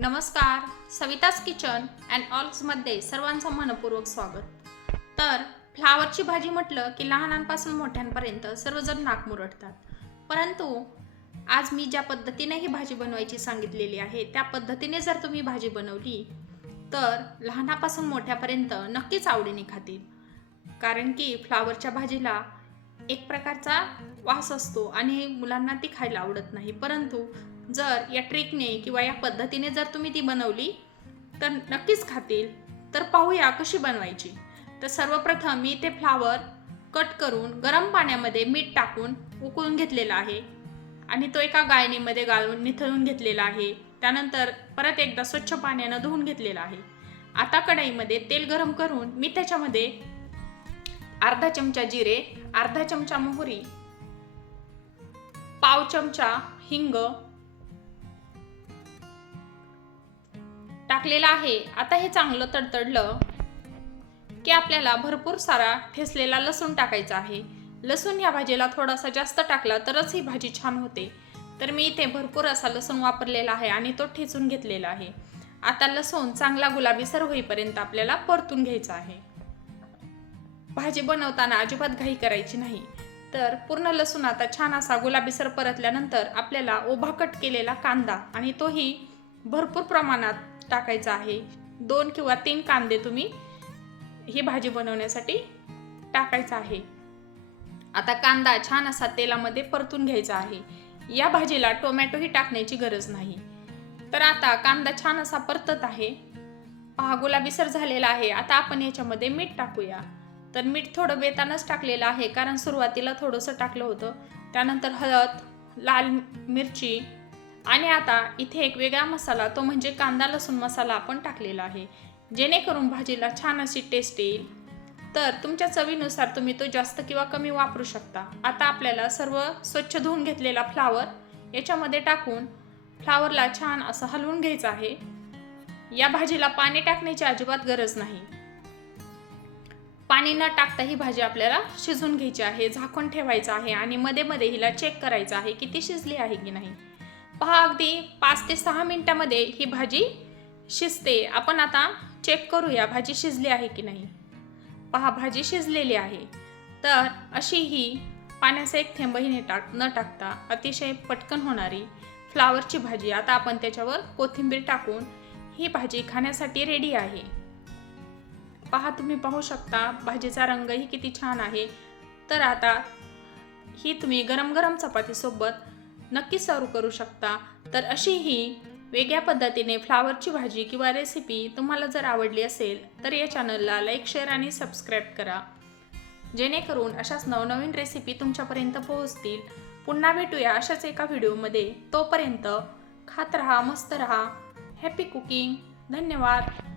नमस्कार Savita's kitchen and ऑल्समध्ये सर्वांचं मनपूर्वक स्वागत. तर फ्लावरची भाजी म्हटलं की लहानांपासून मोठ्यांपर्यंत सर्वजण नाक मुरडतात. परंतु आज मी ज्या पद्धतीने ही भाजी बनवायची सांगितलेली आहे त्या पद्धतीने जर तुम्ही भाजी बनवली तर लहानापासून मोठ्यापर्यंत नक्कीच आवडीने खातील. कारण की फ्लावरच्या भाजीला एक प्रकारचा वास असतो आणि मुलांना ती खायला आवडत नाही. परंतु जर या ट्रिकने किंवा या पद्धतीने जर तुम्ही ती बनवली तर नक्कीच खातील. तर पाहूया कशी बनवायची. तर सर्वप्रथम मी ते फ्लावर कट करून गरम पाण्यामध्ये मीठ टाकून उकळून घेतलेला आहे. आणि तो एका गाळणीमध्ये गाळून निथळून घेतलेला आहे. त्यानंतर परत एकदा स्वच्छ पाण्यानं धुवून घेतलेला आहे. आता कढईमध्ये तेल गरम करून मी त्याच्यामध्ये अर्धा चमचा जिरे अर्धा चमचा मोहरी पाव चमचा हिंग टाकलेला आहे. आता हे चांगलं तडतडलं की आपल्याला भरपूर सारा ठेसलेला लसूण टाकायचा आहे. लसूण या भाजीला थोडासा जास्त टाकला तरच ही भाजी छान होते. तर मी इथे भरपूर असा लसूण वापरलेला आहे आणि तो ठेचून घेतलेला आहे. आता लसूण चांगला गुलाबीसर होईपर्यंत आपल्याला परतून घ्यायचा आहे. भाजी बनवताना अजिबात घाई करायची नाही. तर पूर्ण लसूण आता छान असा गुलाबीसर परतल्यानंतर आपल्याला ओभाकट केलेला कांदा आणि तोही भरपूर प्रमाणात टाकायचा आहे. दोन किंवा तीन कांदे तुम्ही ही भाजी बनवण्यासाठी टाकायचा आहे. आता कांदा छान असा तेलामध्ये परतून घ्यायचा आहे. या भाजीला टोमॅटोही टाकण्याची गरज नाही. तर आता कांदा छान असा परतत आहे. पहा गुलाबीसर झालेला आहे. आता आपण याच्यामध्ये मीठ टाकूया. तर मीठ थोडं बेतानच टाकलेलं आहे कारण सुरुवातीला थोडंसं टाकलं होतं. त्यानंतर हळद लाल मिरची आणि आता इथे एक वेगळा मसाला तो म्हणजे कांदा लसूण मसाला आपण टाकलेला आहे. जेणेकरून भाजीला छान अशी टेस्ट येईल. तर तुमच्या चवीनुसार तुम्ही तो जास्त किंवा कमी वापरू शकता. आता आपल्याला सर्व स्वच्छ धुवून घेतलेला फ्लावर याच्यामध्ये टाकून फ्लावरला छान असं हलवून घ्यायचं आहे. या भाजीला पाणी टाकण्याची अजिबात गरज नाही. पाणी न टाकता ही भाजी आपल्याला शिजून घ्यायची आहे झाकून ठेवायचं आहे आणि मध्ये मध्ये हिला चेक करायचं आहे की ती शिजली आहे की नाही. पहा अगदी पाच ते सहा मिनटामध्ये ही भाजी शिजते. आपण आता चेक करूया भाजी शिजली आहे की नाही. पहा भाजी शिजलेली आहे. तर अशी ही पाण्याचा एक थेंबही ने टाक न टाकता अतिशय पटकन होणारी फ्लावरची भाजी. आता आपण त्याच्यावर कोथिंबीर टाकून ही भाजी खाण्यासाठी रेडी आहे. पहा तुम्ही पाहू शकता भाजीचा रंगही किती छान आहे. तर आता ही तुम्ही गरम गरम चपातीसोबत नक्की सर्व करू शकता. तर अशी ही वेगळ्या पद्धतीने फ्लावरची भाजी किंवा रेसिपी तुम्हाला जर आवडली असेल तर या चॅनलला लाईक शेअर आणि सबस्क्राईब करा. जेणेकरून अशाच नवनवीन रेसिपी तुमच्यापर्यंत पोहोचतील. पुन्हा भेटूया अशाच एका व्हिडिओमध्ये तोपर्यंत खात रहा मस्त रहा. हॅपी कुकिंग धन्यवाद.